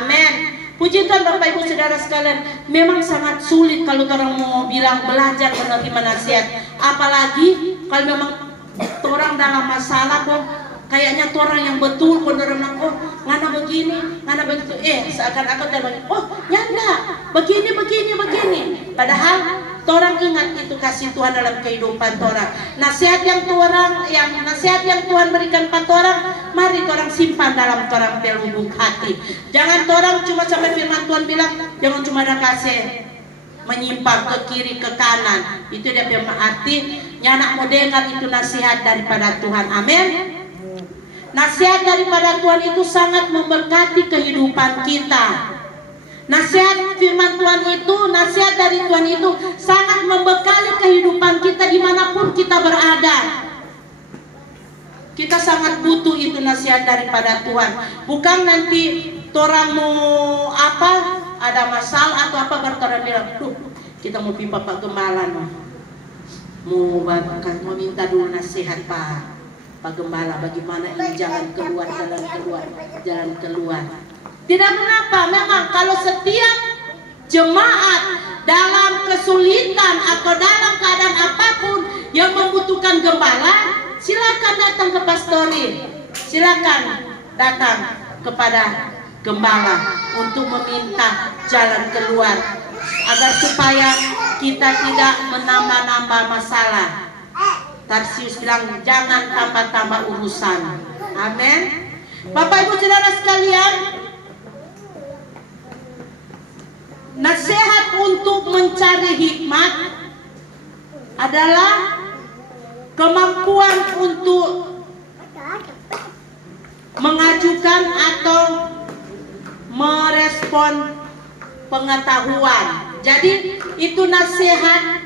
Amin. Puji Tuhan Bapak Ibu Saudara sekalian. Memang sangat sulit kalau orang mau bilang belajar menerima nasihat. Apalagi kalau memang orang dalam masalah kok kayaknya orang yang betul kok orang bilang oh ngana begini, ngana begitu. Seakan-akan dia bilang oh nyanda begini. Padahal orang ingat itu kasih Tuhan dalam kehidupan orang. Nasihat yang Tuhan berikan pada orang, mari orang simpan dalam orang pelubuk hati. Jangan orang cuma sampai firman Tuhan bilang, jangan cuma ada kasih menyimpang ke kiri ke kanan. Itu dia punya arti. Nyanak mau dengar itu nasihat daripada Tuhan. Amin. Nasihat daripada Tuhan itu sangat memberkati kehidupan kita. Nasihat firman Tuhan itu, nasihat dari Tuhan itu sangat membekali kehidupan kita dimanapun kita berada. Kita sangat butuh itu nasihat daripada Tuhan. Bukan nanti orang mau apa, ada masalah atau apa baru orang bilang, kita mau pipa Pak Gembala mau minta dulu nasihat Pak Gembala, bagaimana ini jalan keluar. Tidak mengapa, memang kalau setiap jemaat dalam kesulitan atau dalam keadaan apapun yang membutuhkan gembala, silakan datang ke pastori, silakan datang kepada gembala untuk meminta jalan keluar agar supaya kita tidak menambah-nambah masalah. Tarsius bilang jangan tambah-tambah urusan. Amin. Bapak Ibu Saudara sekalian, nasihat untuk mencari hikmat adalah kemampuan untuk mengajukan atau merespon pengetahuan. Jadi itu nasihat,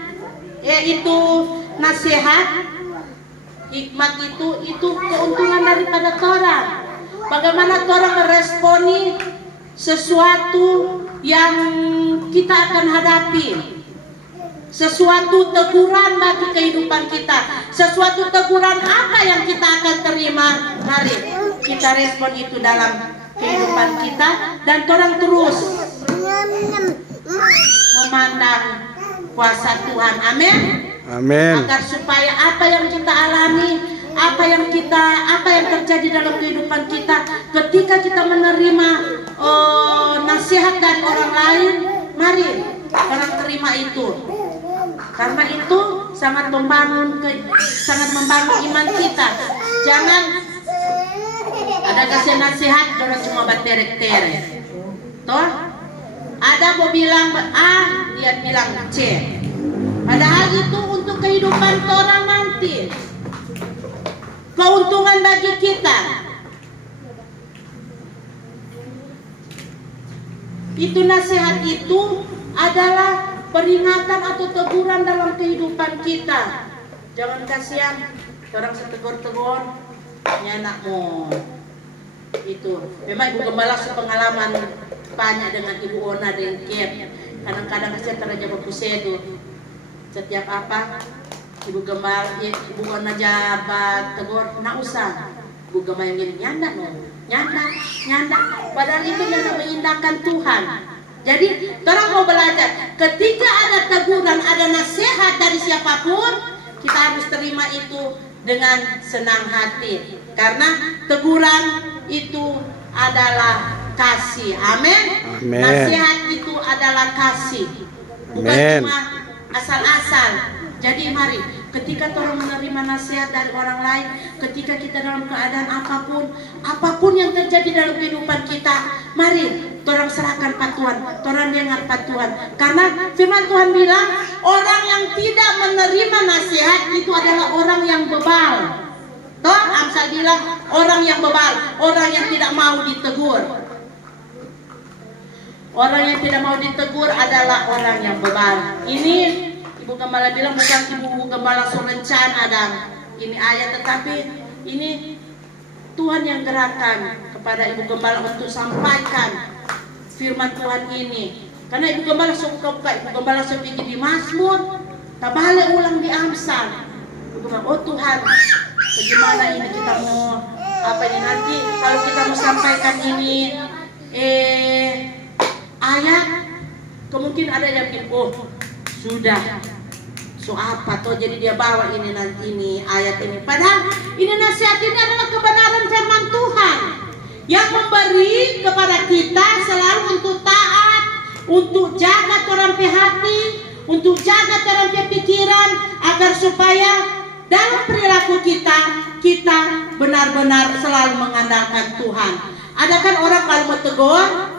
yaitu nasihat hikmat itu keuntungan daripada orang. Bagaimana orang meresponi sesuatu yang kita akan hadapi, sesuatu teguran bagi kehidupan kita, sesuatu teguran apa yang kita akan terima. Mari kita respon itu dalam kehidupan kita dan orang terus memandang kuasa Tuhan. Amin. Amin. Agar supaya apa yang kita alami, apa yang terjadi dalam kehidupan kita, ketika kita menerima nasihat dari orang lain, mari orang terima itu. Karena itu sangat membangun iman kita. Jangan ada kasih nasihat orang cuma berterek-terek. Toh? Ada mau bilang A, dia bilang C. Padahal itu untuk kehidupan orang nanti. Keuntungan bagi kita. Itu nasihat itu adalah peringatan atau teguran dalam kehidupan kita. Jangan kasihan orang setegur-tegur, anakmu itu. Memang Ibu Gembala sepengalaman banyak dengan Ibu Ona dan Kep. Kadang-kadang saya teraja berpusedu. Setiap apa Ibu Gembala, Ibu Ona jabat tegur, nak usah. Ibu Gembala yang nyanda nyanda. Padahal itu yang mengindahkan Tuhan. Jadi orang mau belajar, ketika ada teguran, ada nasihat dari siapapun, kita harus terima itu dengan senang hati. Karena teguran itu adalah kasih. Amin. Nasihat itu adalah kasih, bukan cuma asal-asal. Jadi mari, ketika orang menerima nasihat dari orang lain, ketika kita dalam keadaan apapun yang terjadi dalam kehidupan kita, mari orang serahkan pada Tuhan, orang dengar pada Tuhan. Karena firman Tuhan bilang, orang yang tidak menerima nasihat itu adalah orang yang bebal. Toh Amsal bilang, orang yang bebal, orang yang tidak mau ditegur. Orang yang tidak mau ditegur adalah orang yang bebal. Ini Ibu Gembala bilang bukan Ibu Gembala rencana dan ini ayat, tetapi ini Tuhan yang gerakkan kepada Ibu Gembala untuk sampaikan firman Tuhan ini. Karena Ibu Gembala suka, Ibu Gembala sepikir di Mazmur, tak balik ulang di Amsal. Ibu Gembala, oh Tuhan, bagaimana ini kita mau apa ini nanti kalau kita mau sampaikan ini Mungkin ada yang bikin, oh sudah, so apa toh jadi dia bawa ini nanti ini ayat ini. Padahal ini nasihat ini adalah kebenaran firman Tuhan yang memberi kepada kita selalu untuk taat, untuk jaga orang pe hati, untuk jaga orang pe pikiran, agar supaya dalam perilaku kita benar-benar selalu mengandalkan Tuhan. Ada kan orang kalau mau tegur,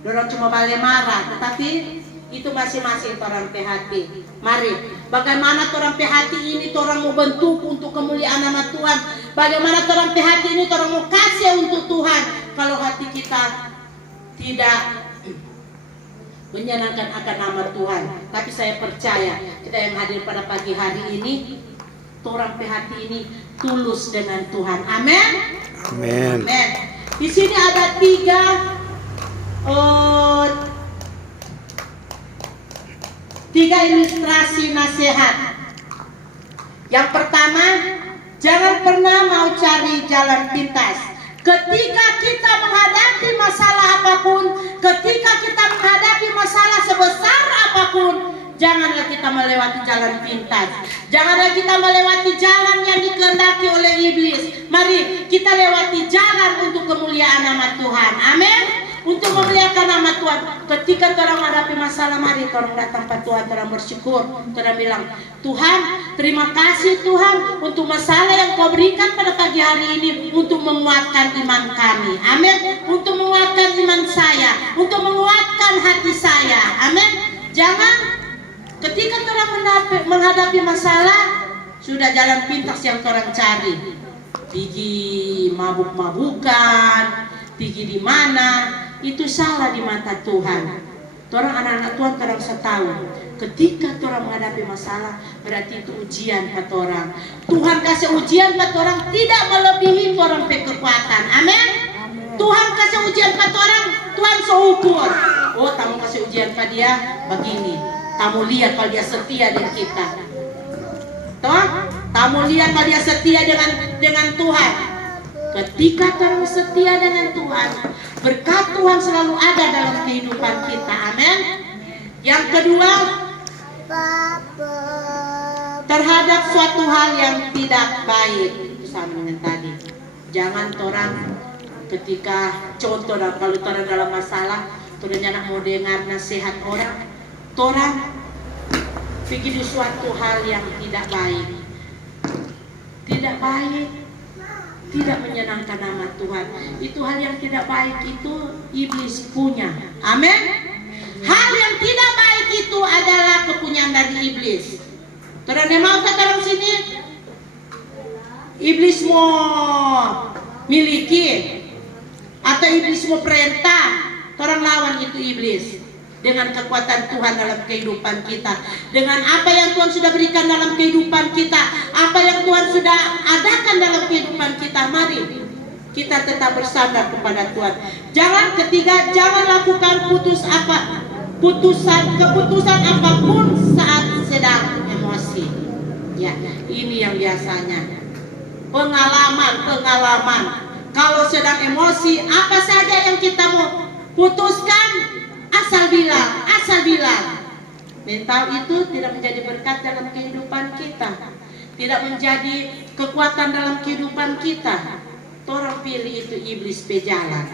orang cuma balik marah, tetapi itu masing-masing orang pe hati. Mari, bagaimana orang pe hati ini orang mau bentuk untuk kemuliaan nama Tuhan. Bagaimana orang pe hati ini orang mau kasih untuk Tuhan. Kalau hati kita tidak menyenangkan akan nama Tuhan. Tapi saya percaya kita yang hadir pada pagi hari ini, orang pe hati ini tulus dengan Tuhan. Amin. Amin. Amin. Di sini ada tiga ilustrasi nasihat. Yang pertama, jangan pernah mau cari jalan pintas. Ketika kita menghadapi masalah apapun, ketika kita menghadapi masalah sebesar apapun, janganlah kita melewati jalan pintas. Janganlah kita melewati jalan yang dikehendaki oleh iblis. Mari kita lewati jalan untuk kemuliaan nama Tuhan. Amin. Untuk memuliakan nama Tuhan. Ketika orang menghadapi masalah, mari orang datang ke Tuhan, orang bersyukur, orang bilang, Tuhan, terima kasih Tuhan untuk masalah yang Kau berikan pada pagi hari ini untuk menguatkan iman kami. Amin. Untuk menguatkan iman saya, untuk menguatkan hati saya. Amin. Jangan ketika orang menghadapi masalah, sudah jalan pintas yang orang cari, pergi mabuk-mabukan, pergi di mana. Itu salah di mata Tuhan. Orang anak-anak Tuhan orang setahun. Ketika orang menghadapi masalah, berarti itu ujian buat orang. Tuhan kasih ujian buat orang tidak melebihi orang kekuatan. Amin. Tuhan kasih ujian buat orang, Tuhan seukur. Oh, kamu kasih ujian pada dia begini. Kamu lihat kalau dia setia dengan kita. Toh? Kamu lihat kalau dia setia dengan Tuhan. Ketika orang setia dengan Tuhan, berkat Tuhan selalu ada dalam kehidupan kita. Amin. Yang kedua, terhadap suatu hal yang tidak baik, itu sama dengan tadi. Jangan orang ketika contoh kalau orang dalam masalah, orang nak mau dengar nasihat orang pergi di suatu hal yang tidak baik, tidak menyenangkan nama Tuhan. Itu hal yang tidak baik, itu iblis punya. Amin. Hal yang tidak baik itu adalah kepunyaan dari iblis. Terus mau orang sini iblis mau miliki atau iblis mau perintah, orang lawan itu iblis. Dengan kekuatan Tuhan dalam kehidupan kita, dengan apa yang Tuhan sudah berikan dalam kehidupan kita, apa yang Tuhan sudah adakan dalam kehidupan kita, mari kita tetap bersandar kepada Tuhan. Jangan lakukan keputusan apapun saat sedang emosi. Ya, ini yang biasanya pengalaman. Kalau sedang emosi, apa saja yang kita mau putuskan, asal bilang. Mental itu tidak menjadi berkat dalam kehidupan kita, tidak menjadi kekuatan dalam kehidupan kita. Orang pilih itu iblis pejalan.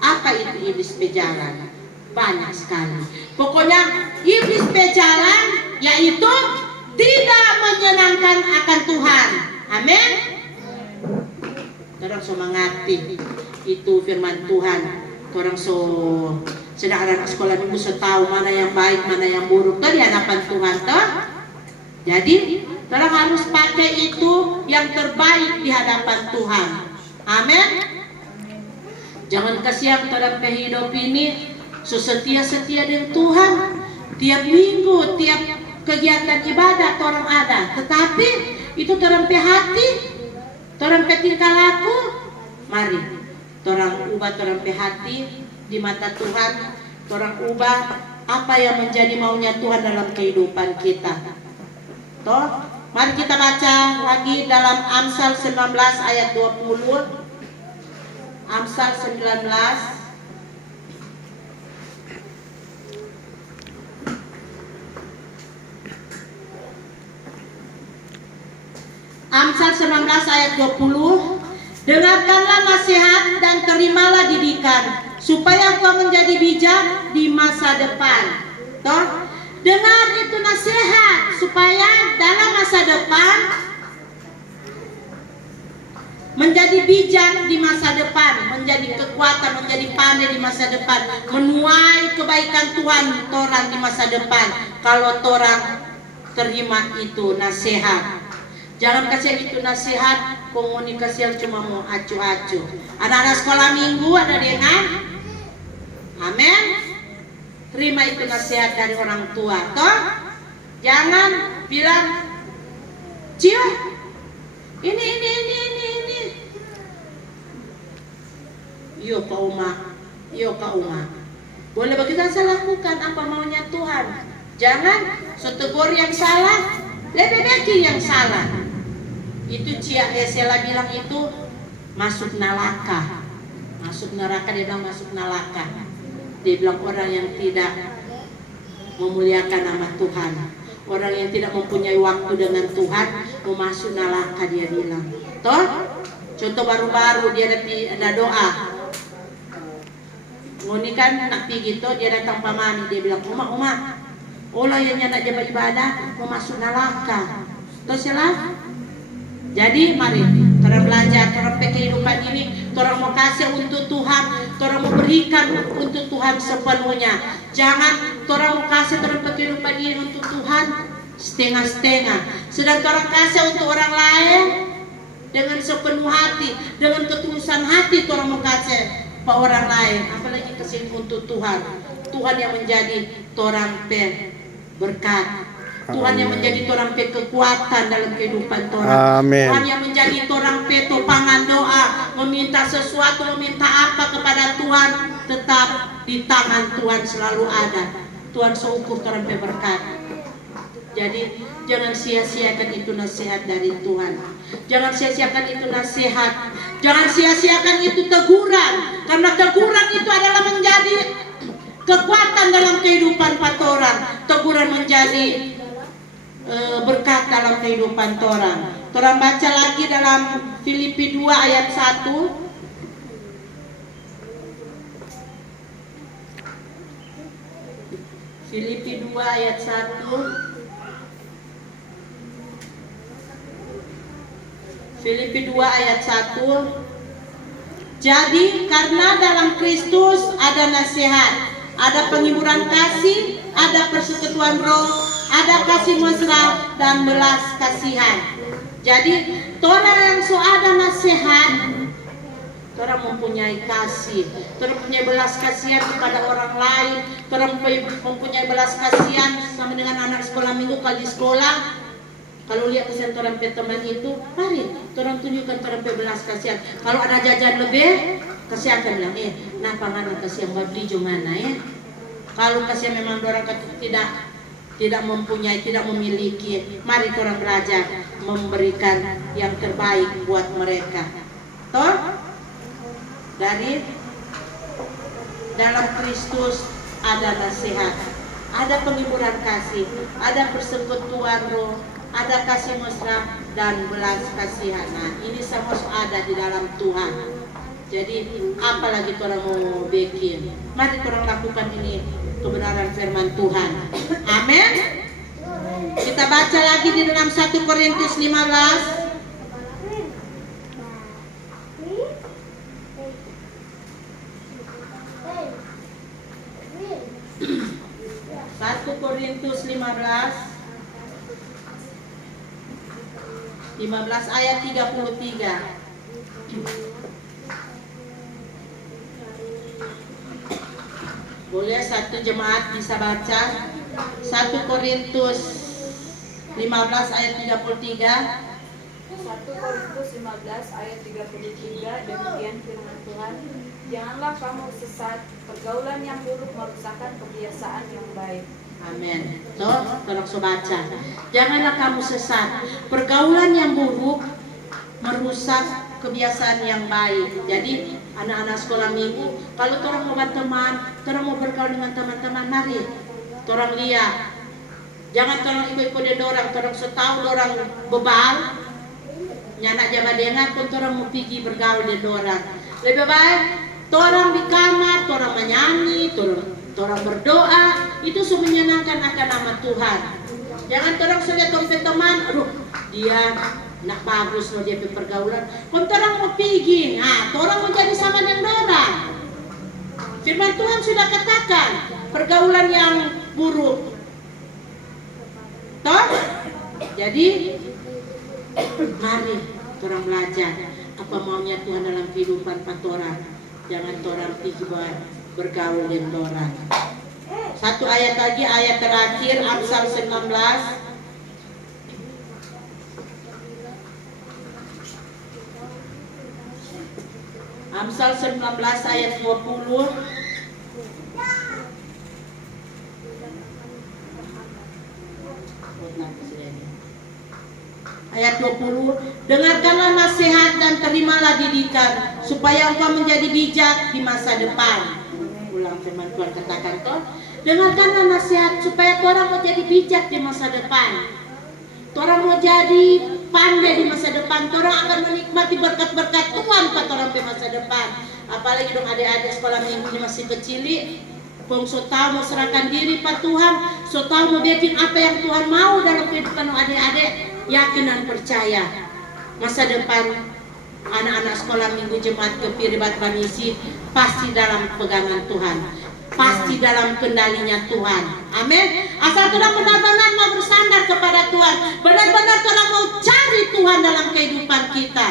Apa itu iblis pejalan? Banyak sekali. Pokoknya iblis pejalan yaitu tidak menyenangkan akan Tuhan. Amin. Orang semangati itu firman Tuhan. Orang sedang anak sekolah minggu tahu mana yang baik, mana yang buruk di hadapan Tuhan toh. Jadi, orang harus pakai itu yang terbaik di hadapan Tuhan. Amin. Jangan kasihan orang hidup ini setia dengan Tuhan. Tiap minggu, tiap kegiatan ibadah orang ada, tetapi itu orang hati, orang tingkah laku. Mari, orang ubah orang hati di mata Tuhan, orang ubah apa yang menjadi maunya Tuhan dalam kehidupan kita. Toh, mari kita baca lagi dalam Amsal 19 ayat 20. Amsal 19 Amsal 19 ayat 20. Dengarkanlah nasihat dan terimalah didikan, supaya engkau menjadi bijak di masa depan. Toh, dengar itu nasihat supaya dalam masa depan menjadi bijak di masa depan, menjadi kekuatan, menjadi pandai di masa depan, menuai kebaikan Tuhan torang di masa depan. Kalau torang terima itu nasihat. Jangan kasih itu nasihat komunikasi yang cuma mau acu-acu. Anak-anak sekolah minggu ada dengar? Amin. Terima itu nasihat dari orang tua. Toh, jangan bilang, Cio, ini. Yo Kak Uma. Boleh begitu saya lakukan apa maunya Tuhan. Jangan setegur yang salah, lebih baik yang salah. Itu Cia Esela bilang itu masuk neraka. Masuk neraka, dia bilang masuk neraka. Dia bilang orang yang tidak memuliakan nama Tuhan, orang yang tidak mempunyai waktu dengan Tuhan, mau masuk neraka dia bilang. Toh, contoh baru-baru dia ada doa. Ngoni kan nak pergi gitu, dia datang pamami, dia bilang, Uma, olah yang nak jabat ibadah, mau masuk neraka. Toh salah. Jadi mari kita belajar, kita kehidupan ini, kita mau kasih untuk Tuhan, kita mau berikan untuk Tuhan sepenuhnya. Jangan kita mau kasih dalam kehidupan ini untuk Tuhan setengah-setengah. Sedang kita kasih untuk orang lain dengan sepenuh hati, dengan ketulusan hati kita mau kasih ke orang lain. Apalagi kasih untuk Tuhan. Tuhan yang menjadi orang berkat. Tuhan yang menjadi torang pe kekuatan dalam kehidupan torang. Amin. Tuhan yang menjadi torang pe topangan doa, meminta sesuatu, meminta apa kepada Tuhan, tetap di tangan Tuhan selalu ada. Tuhan seukur torang pe berkat. Jadi jangan sia-siakan itu nasihat dari Tuhan. Jangan sia-siakan itu nasihat. Jangan sia-siakan itu teguran, karena teguran itu adalah menjadi kekuatan dalam kehidupan patorang. Teguran menjadi berkat dalam kehidupan torang. Torang baca lagi dalam Filipi 2 ayat 1. Filipi 2 ayat 1. Filipi 2 ayat 1. Jadi karena dalam Kristus ada nasihat, ada penghiburan kasih, ada persekutuan roh, ada kasih mesra dan belas kasihan. Jadi orang yang so ada nasihat, orang mempunyai kasih, orang mempunyai belas kasihan kepada orang lain, orang mempunyai belas kasihan sama dengan anak sekolah minggu kali sekolah. Kalau lihat kasihan orang teman itu, mari orang tunjukkan orang belas kasihan. Kalau ada jajan lebih, kasihan kan bilang, nah panganan kasihan babdi jomana ya. Kalau kasihan memang orang tidak mempunyai, tidak memiliki, mari orang belajar memberikan yang terbaik buat mereka. Toh, dari dalam Kristus ada nasihat, ada penghiburan kasih, ada persekutuan roh, ada kasih mesra dan belas kasihan. Nah, ini semua ada di dalam Tuhan. Jadi, apalagi orang mau bikin, mari orang lakukan ini kebenaran firman Tuhan. Amin. Kita baca lagi di dalam 1 Korintus 15. 1 Korintus 15 ayat 33. Boleh satu jemaat bisa baca 1 Korintus 15 ayat 33. 1 Korintus 15 ayat 33, demikian firman Tuhan, janganlah kamu sesat, pergaulan yang buruk merusakkan kebiasaan yang baik. Amin. Tolong baca. Janganlah kamu sesat, pergaulan yang buruk merusak kebiasaan yang baik. Jadi anak-anak sekolah minggu, kalau orang mau berteman, orang mau bergaul dengan teman-teman, mari orang lihat. Jangan orang ikut-ikut orang, orang setahu orang bebal, Nyanak jama dengar pun orang mau pergi bergaul dengan orang. Lebih baik orang di kamar, orang menyanyi, orang berdoa, itu semua menyenangkan akan nama Tuhan. Jangan orang sudah teman, aduh dia nak bagus loh dia pergaulan. Pun orang mau pergi, nah orang mau jadi sama dengan orang. Firman Tuhan sudah katakan pergaulan yang buruk. Toh? Jadi mari orang belajar apa maunya Tuhan dalam kehidupan orang. Jangan orang pergi bergaul dengan orang. Satu ayat lagi, ayat terakhir Amsal 19. Amsal 19 ayat 20. Ayat 20, dengarkanlah nasihat dan terimalah didikan supaya engkau menjadi bijak di masa depan. Ulang firman Tuhan katakan toh, dengarkanlah nasihat supaya orang mau jadi bijak di masa depan. Orang mau jadi pandai di masa depan. Orang akan menikmati berkat-berkat Tuhan pada orang di masa depan. Apalagi dong adik-adik sekolah minggu ini masih kecil. Bung so tahu mau serahkan diri pada Tuhan, so tahu mau bikin apa yang Tuhan mau dalam kehidupan adik-adik. Yakin dan percaya masa depan anak-anak sekolah minggu jemaat Kepiribat Banisi pasti dalam pegangan Tuhan, pasti dalam kendalinya Tuhan. Amin. Asal kita benar-benar mau bersandar kepada Tuhan, benar-benar kita mau cari Tuhan dalam kehidupan kita.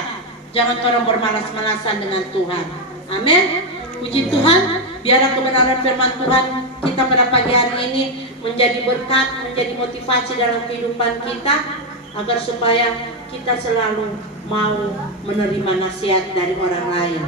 Jangan orang bermalas-malasan dengan Tuhan. Amin. Puji Tuhan, biarlah kebenaran firman Tuhan kita pada pagi hari ini menjadi berkat, menjadi motivasi dalam kehidupan kita, agar supaya kita selalu mau menerima nasihat dari orang lain.